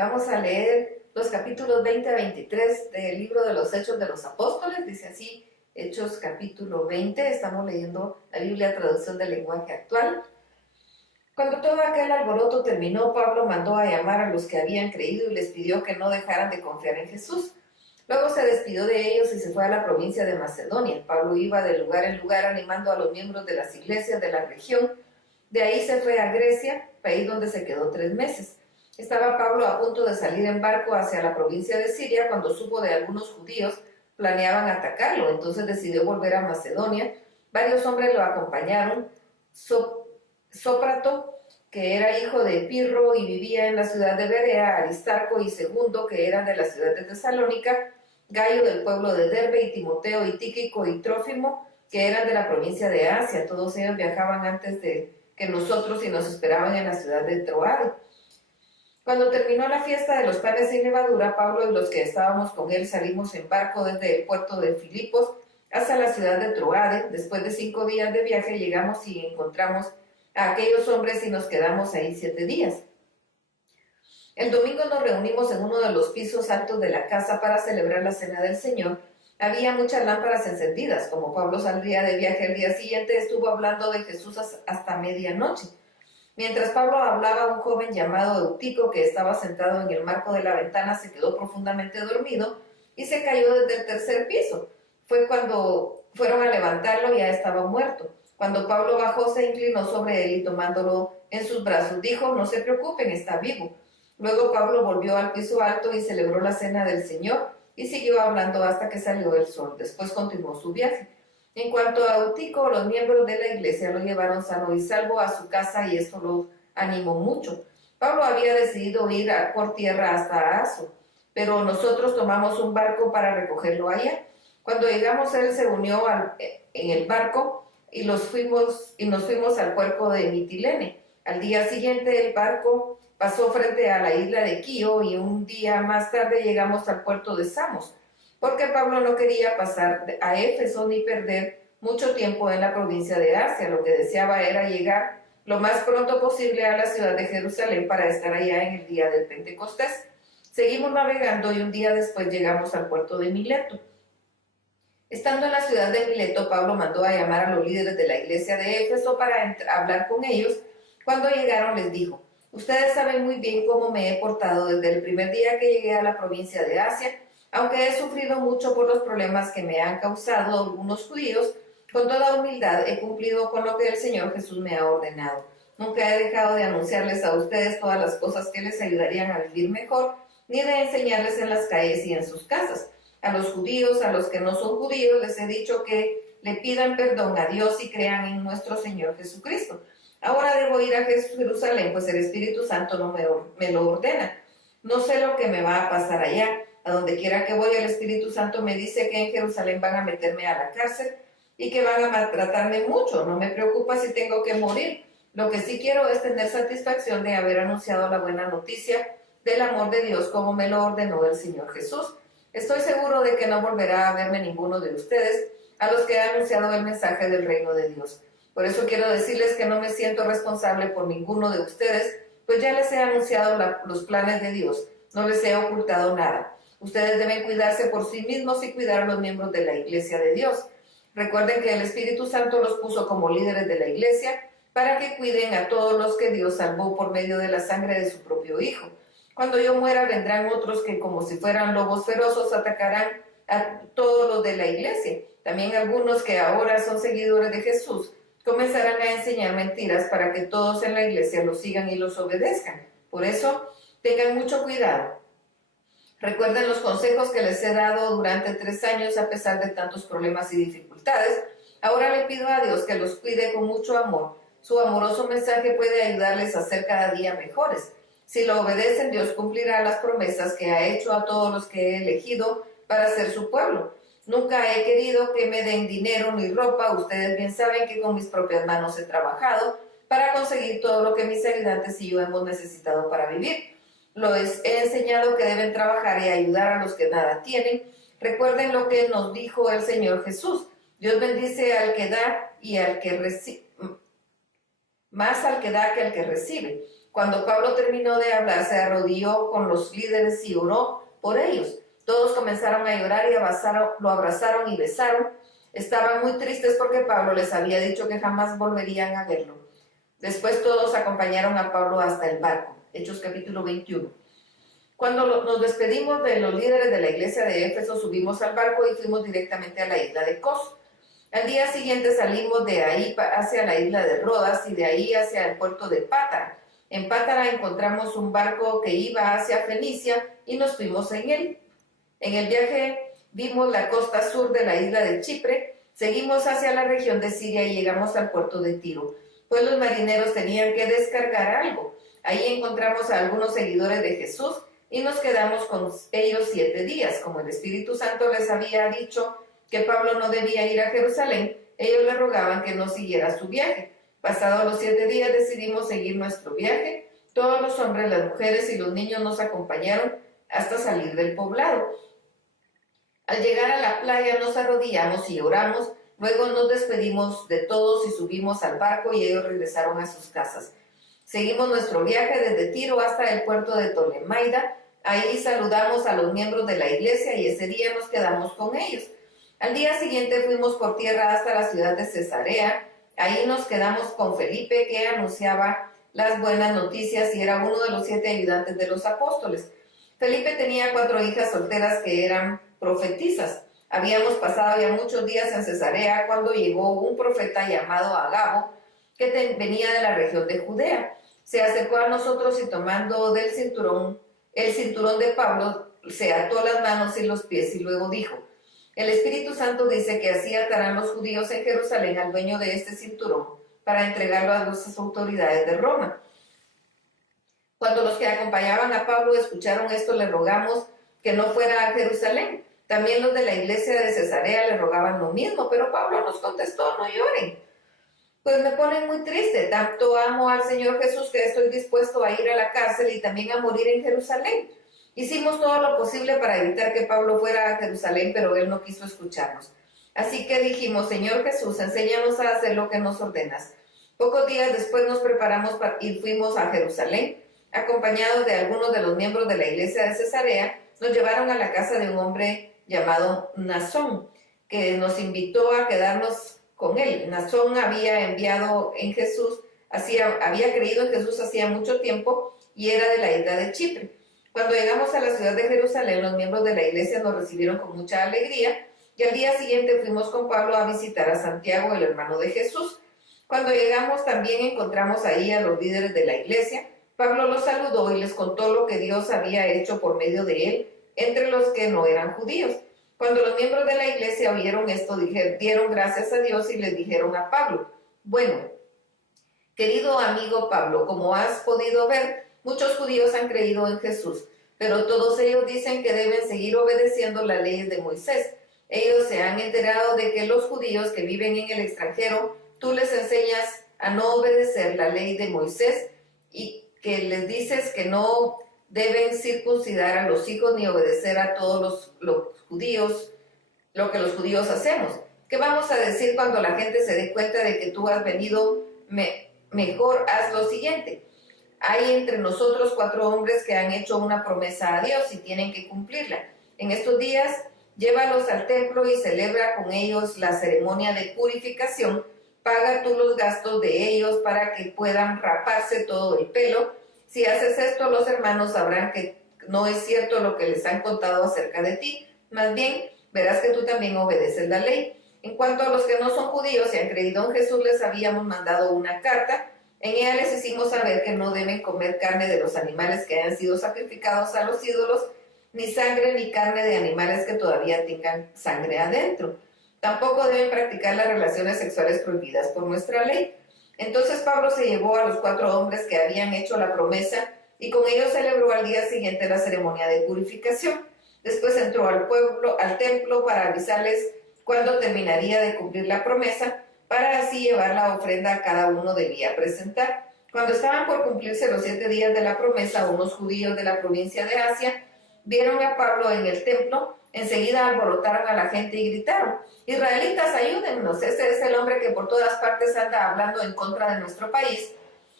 Vamos a leer los capítulos 20 a 23 del libro de los Hechos de los Apóstoles. Dice así, Hechos capítulo 20, estamos leyendo la Biblia traducción del lenguaje actual. Cuando todo aquel alboroto terminó, Pablo mandó a llamar a los que habían creído y les pidió que no dejaran de confiar en Jesús. Luego se despidió de ellos y se fue a la provincia de Macedonia. Pablo iba de lugar en lugar animando a los miembros de las iglesias de la región. De ahí se fue a Grecia, país donde se quedó 3 meses. Estaba Pablo a punto de salir en barco hacia la provincia de Siria cuando supo de algunos judíos planeaban atacarlo. Entonces decidió volver a Macedonia. Varios hombres lo acompañaron. Sópater, que era hijo de Pirro y vivía en la ciudad de Berea, Aristarco y Segundo, que eran de la ciudad de Tesalónica, Gayo del pueblo de Derbe, y Timoteo y Tíquico y Trófimo, que eran de la provincia de Asia. Todos ellos viajaban antes de que nosotros y nos esperaban en la ciudad de Troade. Cuando terminó la fiesta de los panes sin levadura, Pablo y los que estábamos con él salimos en barco desde el puerto de Filipos hasta la ciudad de Troade. Después de 5 días de viaje llegamos y encontramos a aquellos hombres y nos quedamos ahí 7 días. El domingo nos reunimos en uno de los pisos altos de la casa para celebrar la cena del Señor. Había muchas lámparas encendidas. Como Pablo saldría de viaje al día siguiente, estuvo hablando de Jesús hasta medianoche. Mientras Pablo hablaba, un joven llamado Eutico, que estaba sentado en el marco de la ventana, se quedó profundamente dormido y se cayó desde el 3er piso. Fue cuando fueron a levantarlo y ya estaba muerto. Cuando Pablo bajó, se inclinó sobre él y tomándolo en sus brazos, dijo: no se preocupen, está vivo. Luego Pablo volvió al piso alto y celebró la cena del Señor y siguió hablando hasta que salió el sol. Después continuó su viaje. En cuanto a Eutico, los miembros de la iglesia lo llevaron sano y salvo a su casa y esto lo animó mucho. Pablo había decidido ir por tierra hasta Aso, pero nosotros tomamos un barco para recogerlo allá. Cuando llegamos, él se unió en el barco y nos fuimos al puerto de Mitilene. Al día siguiente el barco pasó frente a la isla de Quío y un día más tarde llegamos al puerto de Samos, porque Pablo no quería pasar a Éfeso ni perder mucho tiempo en la provincia de Asia. Lo que deseaba era llegar lo más pronto posible a la ciudad de Jerusalén para estar allá en el día del Pentecostés. Seguimos navegando y un día después llegamos al puerto de Mileto. Estando en la ciudad de Mileto, Pablo mandó a llamar a los líderes de la iglesia de Éfeso para hablar con ellos. Cuando llegaron les dijo: ustedes saben muy bien cómo me he portado desde el primer día que llegué a la provincia de Asia. Aunque he sufrido mucho por los problemas que me han causado algunos judíos, con toda humildad he cumplido con lo que el Señor Jesús me ha ordenado. Nunca he dejado de anunciarles a ustedes todas las cosas que les ayudarían a vivir mejor, ni de enseñarles en las calles y en sus casas. A los judíos, a los que no son judíos, les he dicho que le pidan perdón a Dios y crean en nuestro Señor Jesucristo. Ahora debo ir a Jerusalén, pues el Espíritu Santo no me lo ordena. No sé lo que me va a pasar allá. A donde quiera que voy, el Espíritu Santo me dice que en Jerusalén van a meterme a la cárcel y que van a maltratarme mucho. No me preocupa si tengo que morir. Lo que sí quiero es tener satisfacción de haber anunciado la buena noticia del amor de Dios como me lo ordenó el Señor Jesús. Estoy seguro de que no volverá a verme ninguno de ustedes, a los que he anunciado el mensaje del reino de Dios. Por eso quiero decirles que no me siento responsable por ninguno de ustedes, pues ya les he anunciado los planes de Dios. No les he ocultado nada. Ustedes deben cuidarse por sí mismos y cuidar a los miembros de la iglesia de Dios. Recuerden que el Espíritu Santo los puso como líderes de la iglesia para que cuiden a todos los que Dios salvó por medio de la sangre de su propio Hijo. Cuando yo muera, vendrán otros que, como si fueran lobos feroces, atacarán a todos los de la iglesia. También algunos que ahora son seguidores de Jesús comenzarán a enseñar mentiras para que todos en la iglesia los sigan y los obedezcan. Por eso, tengan mucho cuidado. Recuerden los consejos que les he dado durante 3 años a pesar de tantos problemas y dificultades. Ahora le pido a Dios que los cuide con mucho amor. Su amoroso mensaje puede ayudarles a ser cada día mejores. Si lo obedecen, Dios cumplirá las promesas que ha hecho a todos los que he elegido para ser su pueblo. Nunca he querido que me den dinero ni ropa. Ustedes bien saben que con mis propias manos he trabajado para conseguir todo lo que mis ayudantes y yo hemos necesitado para vivir. Les he enseñado que deben trabajar y ayudar a los que nada tienen. Recuerden lo que nos dijo el Señor Jesús: Dios bendice al que da y al que recibe, más al que da que al que recibe. Cuando Pablo terminó de hablar, se arrodilló con los líderes y oró por ellos. Todos comenzaron a llorar y lo abrazaron y besaron. Estaban muy tristes porque Pablo les había dicho que jamás volverían a verlo. Después todos acompañaron a Pablo hasta el barco. Hechos capítulo 21. Cuando nos despedimos de los líderes de la iglesia de Éfeso, subimos al barco y fuimos directamente a la isla de Cos. Al día siguiente salimos de ahí hacia la isla de Rodas y de ahí hacia el puerto de Pátara. En Pátara encontramos un barco que iba hacia Fenicia y nos fuimos en él. En el viaje vimos la costa sur de la isla de Chipre, seguimos hacia la región de Siria y llegamos al puerto de Tiro, pues los marineros tenían que descargar algo. Ahí encontramos a algunos seguidores de Jesús y nos quedamos con ellos 7 días. Como el Espíritu Santo les había dicho que Pablo no debía ir a Jerusalén, ellos le rogaban que no siguiera su viaje. Pasados los 7 días decidimos seguir nuestro viaje. Todos los hombres, las mujeres y los niños nos acompañaron hasta salir del poblado. Al llegar a la playa nos arrodillamos y oramos, luego nos despedimos de todos y subimos al barco y ellos regresaron a sus casas. Seguimos nuestro viaje desde Tiro hasta el puerto de Tolemaida. Ahí saludamos a los miembros de la iglesia y ese día nos quedamos con ellos. Al día siguiente fuimos por tierra hasta la ciudad de Cesarea. Ahí nos quedamos con Felipe, que anunciaba las buenas noticias y era uno de los 7 ayudantes de los apóstoles. Felipe tenía 4 hijas solteras que eran profetisas. Habíamos pasado ya muchos días en Cesarea cuando llegó un profeta llamado Agabo, que venía de la región de Judea. Se acercó a nosotros y tomando el cinturón de Pablo, se ató las manos y los pies y luego dijo: el Espíritu Santo dice que así atarán los judíos en Jerusalén al dueño de este cinturón para entregarlo a las autoridades de Roma. Cuando los que acompañaban a Pablo escucharon esto, le rogamos que no fuera a Jerusalén. También los de la iglesia de Cesarea le rogaban lo mismo, pero Pablo nos contestó: no lloren, pues me ponen muy triste. Tanto amo al Señor Jesús que estoy dispuesto a ir a la cárcel y también a morir en Jerusalén. Hicimos todo lo posible para evitar que Pablo fuera a Jerusalén, pero él no quiso escucharnos. Así que dijimos: Señor Jesús, enséñanos a hacer lo que nos ordenas. Pocos días después nos preparamos y fuimos a Jerusalén. Acompañados de algunos de los miembros de la iglesia de Cesarea, nos llevaron a la casa de un hombre llamado Nasón, que nos invitó a quedarnos con él. Nasón había creído en Jesús hacía mucho tiempo y era de la isla de Chipre. Cuando llegamos a la ciudad de Jerusalén, los miembros de la iglesia nos recibieron con mucha alegría y al día siguiente fuimos con Pablo a visitar a Santiago, el hermano de Jesús. Cuando llegamos también encontramos ahí a los líderes de la iglesia. Pablo los saludó y les contó lo que Dios había hecho por medio de él entre los que no eran judíos. Cuando los miembros de la iglesia oyeron esto, dieron gracias a Dios y le dijeron a Pablo: bueno, querido amigo Pablo, como has podido ver, muchos judíos han creído en Jesús, pero todos ellos dicen que deben seguir obedeciendo la ley de Moisés. Ellos se han enterado de que los judíos que viven en el extranjero, tú les enseñas a no obedecer la ley de Moisés y que les dices que no deben circuncidar a los hijos ni obedecer a todos los judíos, lo que los judíos hacemos. ¿Qué vamos a decir cuando la gente se dé cuenta de que tú has venido? Mejor haz lo siguiente. Hay entre nosotros 4 hombres que han hecho una promesa a Dios y tienen que cumplirla. En estos días, llévalos al templo y celebra con ellos la ceremonia de purificación. Paga tú los gastos de ellos para que puedan raparse todo el pelo. Si haces esto, los hermanos sabrán que no es cierto lo que les han contado acerca de ti. Más bien, verás que tú también obedeces la ley. En cuanto a los que no son judíos y han creído en Jesús, les habíamos mandado una carta. En ella les hicimos saber que no deben comer carne de los animales que hayan sido sacrificados a los ídolos, ni sangre ni carne de animales que todavía tengan sangre adentro. Tampoco deben practicar las relaciones sexuales prohibidas por nuestra ley. Entonces Pablo se llevó a los 4 hombres que habían hecho la promesa y con ellos celebró al día siguiente la ceremonia de purificación. Después entró al templo para avisarles cuándo terminaría de cumplir la promesa, para así llevar la ofrenda a cada uno debía presentar. Cuando estaban por cumplirse los 7 días de la promesa, unos judíos de la provincia de Asia vieron a Pablo en el templo. Enseguida alborotaron a la gente y gritaron: israelitas, ayúdennos, ese es el hombre que por todas partes anda hablando en contra de nuestro país,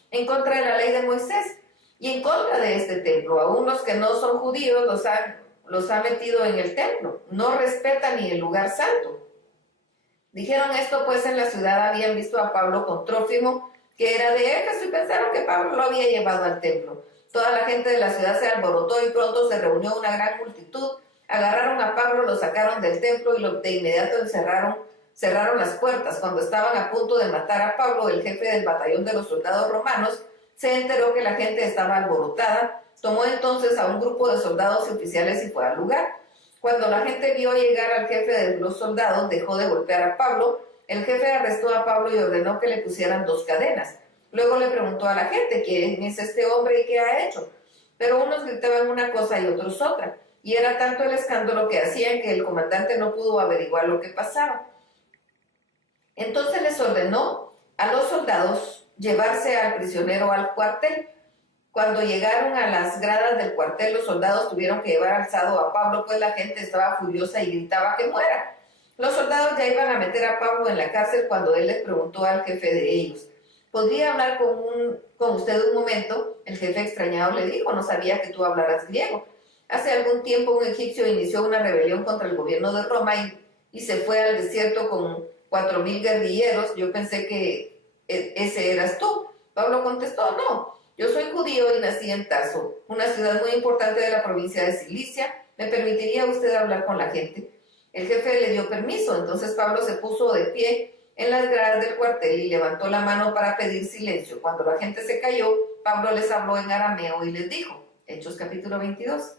en contra de la ley de Moisés. y en contra de este templo. Aún los que no son judíos los ha metido en el templo. No respeta ni el lugar santo. Dijeron esto, pues en la ciudad habían visto a Pablo con Trófimo, que era de Éfeso, y pensaron que Pablo lo había llevado al templo. Toda la gente de la ciudad se alborotó y pronto se reunió una gran multitud. Agarraron a Pablo, lo sacaron del templo y de inmediato cerraron las puertas. Cuando estaban a punto de matar a Pablo, el jefe del batallón de los soldados romanos se enteró que la gente estaba alborotada. Tomó entonces a un grupo de soldados y oficiales y fue al lugar. Cuando la gente vio llegar al jefe de los soldados, dejó de golpear a Pablo. El jefe arrestó a Pablo y ordenó que le pusieran 2 cadenas. Luego le preguntó a la gente, ¿quién es este hombre y qué ha hecho? Pero unos gritaban una cosa y otros otra. Y era tanto el escándalo que hacían que el comandante no pudo averiguar lo que pasaba. Entonces les ordenó a los soldados llevarse al prisionero al cuartel. Cuando llegaron a las gradas del cuartel, los soldados tuvieron que llevar alzado a Pablo, pues la gente estaba furiosa y gritaba que muera. Los soldados ya iban a meter a Pablo en la cárcel cuando él les preguntó al jefe de ellos, ¿podría hablar con usted un momento? El jefe extrañado le dijo, no sabía que tú hablaras griego. Hace algún tiempo un egipcio inició una rebelión contra el gobierno de Roma y se fue al desierto con 4,000 guerrilleros. Yo pensé que ese eras tú. Pablo contestó, no, yo soy judío y nací en Tarso, una ciudad muy importante de la provincia de Cilicia. ¿Me permitiría usted hablar con la gente? El jefe le dio permiso, entonces Pablo se puso de pie en las gradas del cuartel y levantó la mano para pedir silencio. Cuando la gente se calló, Pablo les habló en arameo y les dijo, Hechos capítulo 22.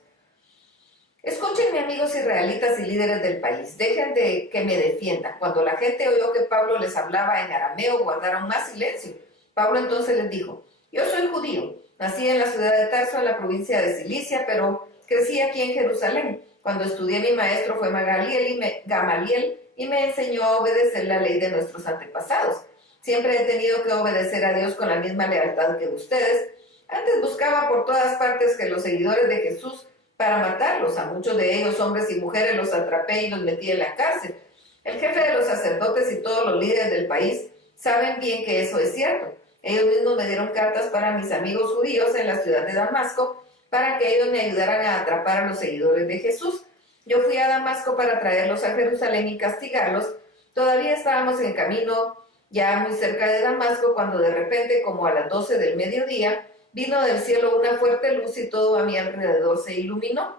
Escúchenme, amigos israelitas y líderes del país, dejen de que me defiendan. Cuando la gente oyó que Pablo les hablaba en arameo, guardaron más silencio. Pablo entonces les dijo, yo soy judío, nací en la ciudad de Tarso, en la provincia de Cilicia, pero crecí aquí en Jerusalén. Cuando estudié, mi maestro fue Gamaliel y me enseñó a obedecer la ley de nuestros antepasados. Siempre he tenido que obedecer a Dios con la misma lealtad que ustedes. Antes buscaba por todas partes que los seguidores de Jesús para matarlos. A muchos de ellos, hombres y mujeres, los atrapé y los metí en la cárcel. El jefe de los sacerdotes y todos los líderes del país saben bien que eso es cierto. Ellos mismos me dieron cartas para mis amigos judíos en la ciudad de Damasco para que ellos me ayudaran a atrapar a los seguidores de Jesús. Yo fui a Damasco para traerlos a Jerusalén y castigarlos. Todavía estábamos en camino, ya muy cerca de Damasco, cuando de repente, como a las 12 del mediodía, vino del cielo una fuerte luz y todo a mi alrededor se iluminó.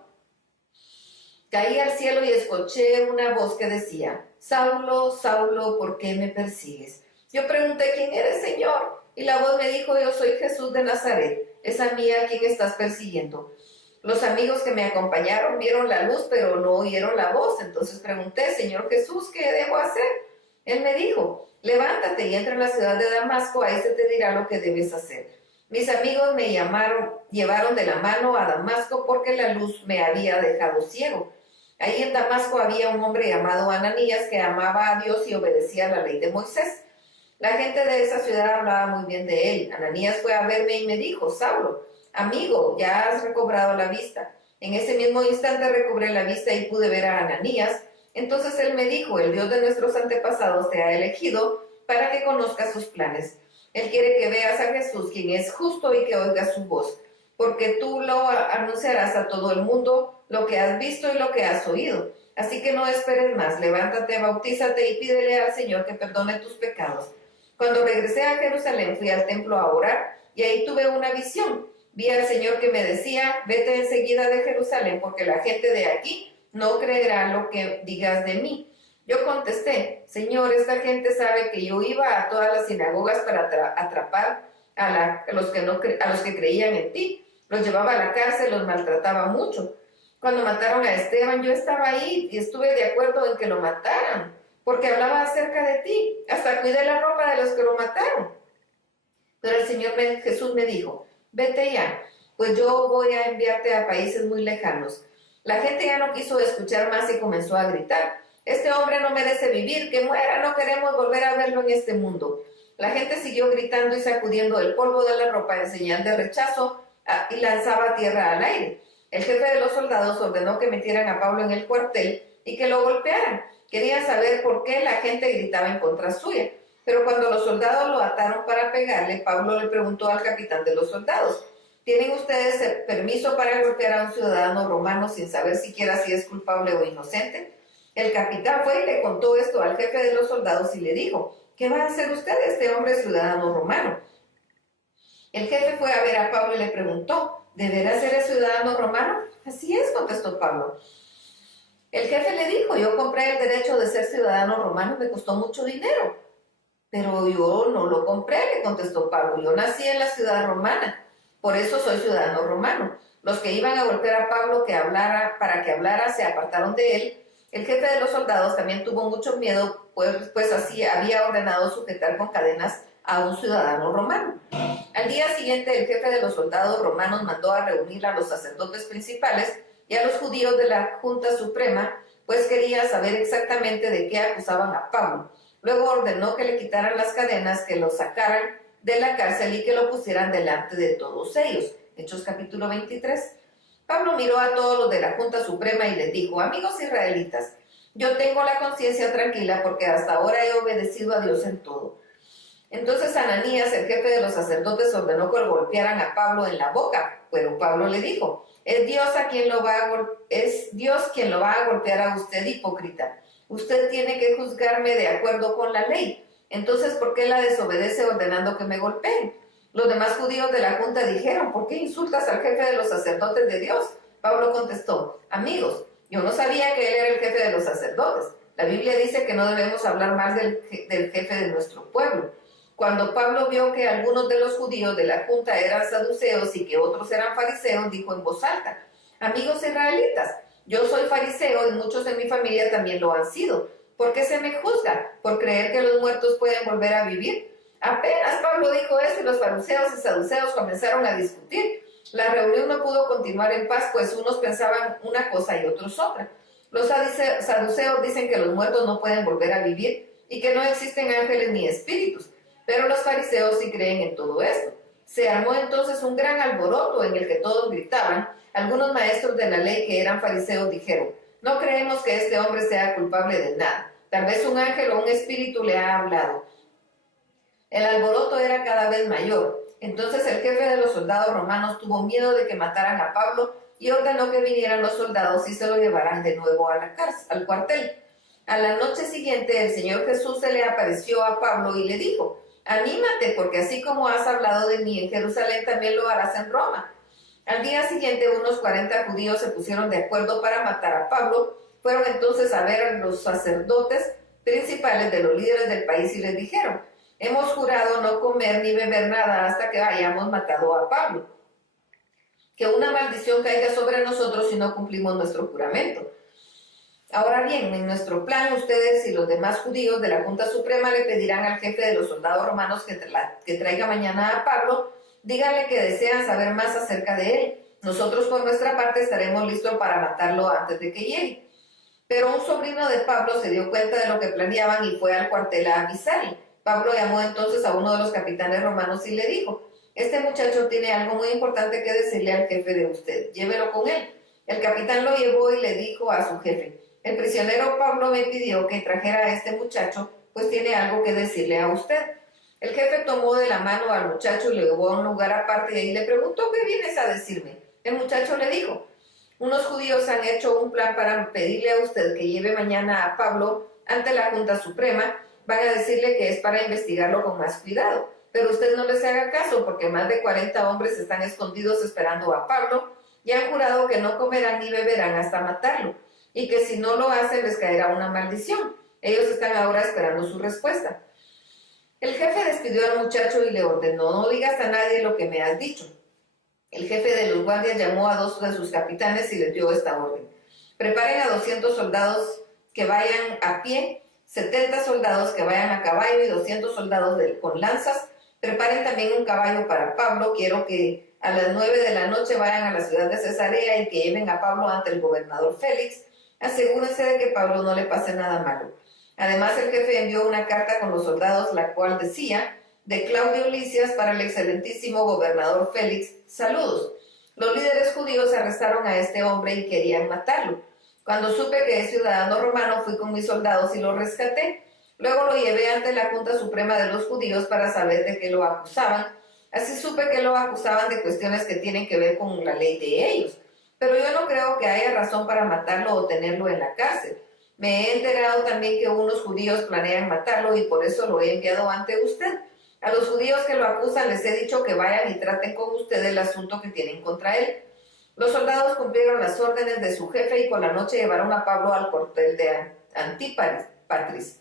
Caí al cielo y escuché una voz que decía, Saulo, Saulo, ¿por qué me persigues? Yo pregunté, ¿quién eres, Señor? Y la voz me dijo, yo soy Jesús de Nazaret, esa mía a quien estás persiguiendo. Los amigos que me acompañaron vieron la luz, pero no oyeron la voz. Entonces pregunté, Señor Jesús, ¿qué debo hacer? Él me dijo, levántate y entra en la ciudad de Damasco, ahí se te dirá lo que debes hacer. Mis amigos me llevaron de la mano a Damasco porque la luz me había dejado ciego. Ahí en Damasco había un hombre llamado Ananías que amaba a Dios y obedecía la ley de Moisés. La gente de esa ciudad hablaba muy bien de él. Ananías fue a verme y me dijo, Saulo, amigo, ya has recobrado la vista. En ese mismo instante recobré la vista y pude ver a Ananías. Entonces él me dijo, el Dios de nuestros antepasados te ha elegido para que conozcas sus planes. Él quiere que veas a Jesús, quien es justo, y que oigas su voz, porque tú lo anunciarás a todo el mundo lo que has visto y lo que has oído. Así que no esperes más, levántate, bautízate y pídele al Señor que perdone tus pecados. Cuando regresé a Jerusalén, fui al templo a orar y ahí tuve una visión. Vi al Señor que me decía, vete enseguida de Jerusalén, porque la gente de aquí no creerá lo que digas de mí. Yo contesté, Señor, esta gente sabe que yo iba a todas las sinagogas para atrapar a los que creían en ti. Los llevaba a la cárcel, los maltrataba mucho. Cuando mataron a Esteban, yo estaba ahí y estuve de acuerdo en que lo mataran, porque hablaba acerca de ti. Hasta cuidé la ropa de los que lo mataron. Pero el Señor Jesús me dijo, vete ya, pues yo voy a enviarte a países muy lejanos. La gente ya no quiso escuchar más y comenzó a gritar, este hombre no merece vivir, que muera, no queremos volver a verlo en este mundo. La gente siguió gritando y sacudiendo el polvo de la ropa en señal de rechazo y lanzaba tierra al aire. El jefe de los soldados ordenó que metieran a Pablo en el cuartel y que lo golpearan. Quería saber por qué la gente gritaba en contra suya. Pero cuando los soldados lo ataron para pegarle, Pablo le preguntó al capitán de los soldados, ¿Tienen ustedes el permiso para golpear a un ciudadano romano sin saber siquiera si es culpable o inocente? El capitán fue y le contó esto al jefe de los soldados y le dijo, ¿qué va a hacer usted? Este hombre es ciudadano romano. El jefe fue a ver a Pablo y le preguntó, ¿de veras eres ciudadano romano? Así es, contestó Pablo. El jefe le dijo, yo compré el derecho de ser ciudadano romano, me costó mucho dinero. Pero yo no lo compré, le contestó Pablo, yo nací en la ciudad romana, por eso soy ciudadano romano. Los que iban a golpear a Pablo para que hablara se apartaron de él. El jefe de los soldados también tuvo mucho miedo, pues así había ordenado sujetar con cadenas a un ciudadano romano. Al día siguiente, el jefe de los soldados romanos mandó a reunir a los sacerdotes principales y a los judíos de la Junta Suprema, pues quería saber exactamente de qué acusaban a Pablo. Luego ordenó que le quitaran las cadenas, que lo sacaran de la cárcel y que lo pusieran delante de todos ellos. Hechos capítulo 23. Pablo miró a todos los de la Junta Suprema y les dijo, amigos israelitas, yo tengo la conciencia tranquila porque hasta ahora he obedecido a Dios en todo. Entonces Ananías, el jefe de los sacerdotes, ordenó que lo golpearan a Pablo en la boca, pero Pablo le dijo, es Dios quien lo va a golpear a usted, hipócrita. Usted tiene que juzgarme de acuerdo con la ley. Entonces, ¿por qué la desobedece ordenando que me golpeen? Los demás judíos de la junta dijeron, ¿por qué insultas al jefe de los sacerdotes de Dios? Pablo contestó, amigos, yo no sabía que él era el jefe de los sacerdotes. La Biblia dice que no debemos hablar más del jefe de nuestro pueblo. Cuando Pablo vio que algunos de los judíos de la junta eran saduceos y que otros eran fariseos, dijo en voz alta, amigos israelitas, yo soy fariseo y muchos de mi familia también lo han sido. ¿Por qué se me juzga? ¿Por creer que los muertos pueden volver a vivir? Apenas Pablo dijo eso y los fariseos y saduceos comenzaron a discutir. La reunión no pudo continuar en paz, pues unos pensaban una cosa y otros otra. Los saduceos dicen que los muertos no pueden volver a vivir y que no existen ángeles ni espíritus, pero los fariseos sí creen en todo esto. Se armó entonces un gran alboroto en el que todos gritaban. Algunos maestros de la ley que eran fariseos dijeron, no creemos que este hombre sea culpable de nada. Tal vez un ángel o un espíritu le ha hablado. El alboroto era cada vez mayor. Entonces el jefe de los soldados romanos tuvo miedo de que mataran a Pablo y ordenó que vinieran los soldados y se lo llevaran de nuevo a la cárcel, al cuartel. A la noche siguiente el Señor Jesús se le apareció a Pablo y le dijo, anímate, porque así como has hablado de mí en Jerusalén, también lo harás en Roma. Al día siguiente unos 40 judíos se pusieron de acuerdo para matar a Pablo. Fueron entonces a ver a los sacerdotes principales de los líderes del país y les dijeron, hemos jurado no comer ni beber nada hasta que hayamos matado a Pablo. Que una maldición caiga sobre nosotros si no cumplimos nuestro juramento. Ahora bien, en nuestro plan, ustedes y los demás judíos de la Junta Suprema le pedirán al jefe de los soldados romanos que traiga mañana a Pablo. Díganle que desean saber más acerca de él. Nosotros por nuestra parte estaremos listos para matarlo antes de que llegue. Pero un sobrino de Pablo se dio cuenta de lo que planeaban y fue al cuartel a avisarle. Pablo llamó entonces a uno de los capitanes romanos y le dijo, este muchacho tiene algo muy importante que decirle al jefe de usted. Llévelo con él. El capitán lo llevó y le dijo a su jefe, el prisionero Pablo me pidió que trajera a este muchacho, pues tiene algo que decirle a usted. El jefe tomó de la mano al muchacho y lo llevó a un lugar aparte y ahí le preguntó, ¿qué vienes a decirme? El muchacho le dijo, unos judíos han hecho un plan para pedirle a usted que lleve mañana a Pablo ante la Junta Suprema. Van a decirle que es para investigarlo con más cuidado. Pero usted no les haga caso porque más de 40 hombres están escondidos esperando a Pablo y han jurado que no comerán ni beberán hasta matarlo y que si no lo hacen les caerá una maldición. Ellos están ahora esperando su respuesta. El jefe despidió al muchacho y le ordenó, no digas a nadie lo que me has dicho. El jefe de los guardias llamó a 2 de sus capitanes y les dio esta orden. Preparen a 200 soldados que vayan a pie, 70 soldados que vayan a caballo y 200 soldados con lanzas. Preparen también un caballo para Pablo. Quiero que a las 9 de la noche vayan a la ciudad de Cesarea y que lleven a Pablo ante el gobernador Félix. Asegúrense de que Pablo no le pase nada malo. Además, el jefe envió una carta con los soldados, la cual decía, de Claudio Lisias para el excelentísimo gobernador Félix, saludos. Los líderes judíos arrestaron a este hombre y querían matarlo. Cuando supe que es ciudadano romano, fui con mis soldados y lo rescaté. Luego lo llevé ante la Junta Suprema de los Judíos para saber de qué lo acusaban. Así supe que lo acusaban de cuestiones que tienen que ver con la ley de ellos. Pero yo no creo que haya razón para matarlo o tenerlo en la cárcel. Me he enterado también que unos judíos planean matarlo y por eso lo he enviado ante usted. A los judíos que lo acusan les he dicho que vayan y traten con usted el asunto que tienen contra él. Los soldados cumplieron las órdenes de su jefe y por la noche llevaron a Pablo al cuartel de Antípatris.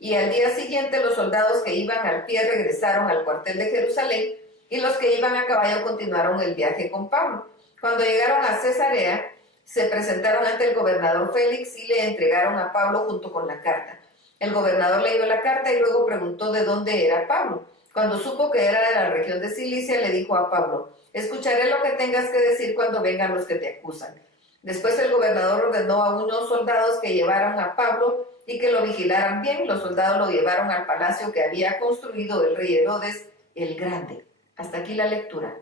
Y al día siguiente los soldados que iban al pie regresaron al cuartel de Jerusalén y los que iban a caballo continuaron el viaje con Pablo. Cuando llegaron a Cesarea, se presentaron ante el gobernador Félix y le entregaron a Pablo junto con la carta. El gobernador leyó la carta y luego preguntó de dónde era Pablo. Cuando supo que era de la región de Cilicia, le dijo a Pablo: escucharé lo que tengas que decir cuando vengan los que te acusan. Después el gobernador ordenó a unos soldados que llevaran a Pablo y que lo vigilaran bien. Los soldados lo llevaron al palacio que había construido el rey Herodes el Grande. Hasta aquí la lectura.